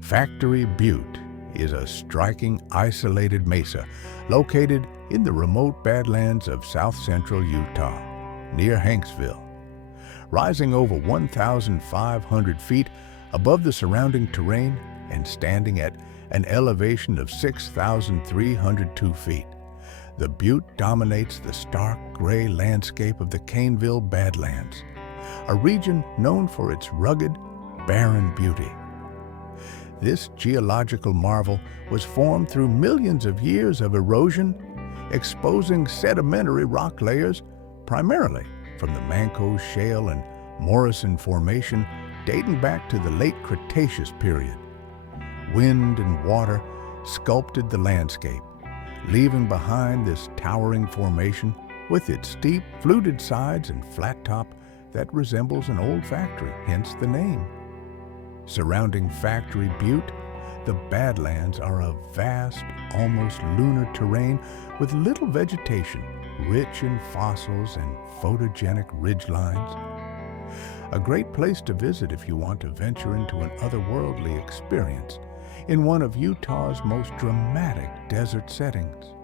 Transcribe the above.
Factory Butte is a striking, isolated mesa located in the remote Badlands of south-central Utah, near Hanksville. Rising over 1,500 feet above the surrounding terrain and standing at an elevation of 6,302 feet, the Butte dominates the stark gray landscape of the Caneville Badlands, a region known for its rugged, barren beauty. This geological marvel was formed through millions of years of erosion, exposing sedimentary rock layers, primarily from the Mancos, Shale, and Morrison formation dating back to the Late Cretaceous period. Wind and water sculpted the landscape, leaving behind this towering formation with its steep, fluted sides and flat top that resembles an old factory, hence the name. Surrounding Factory Butte, the Badlands are a vast, almost lunar terrain with little vegetation, rich in fossils and photogenic ridgelines. A great place to visit if you want to venture into an otherworldly experience in one of Utah's most dramatic desert settings.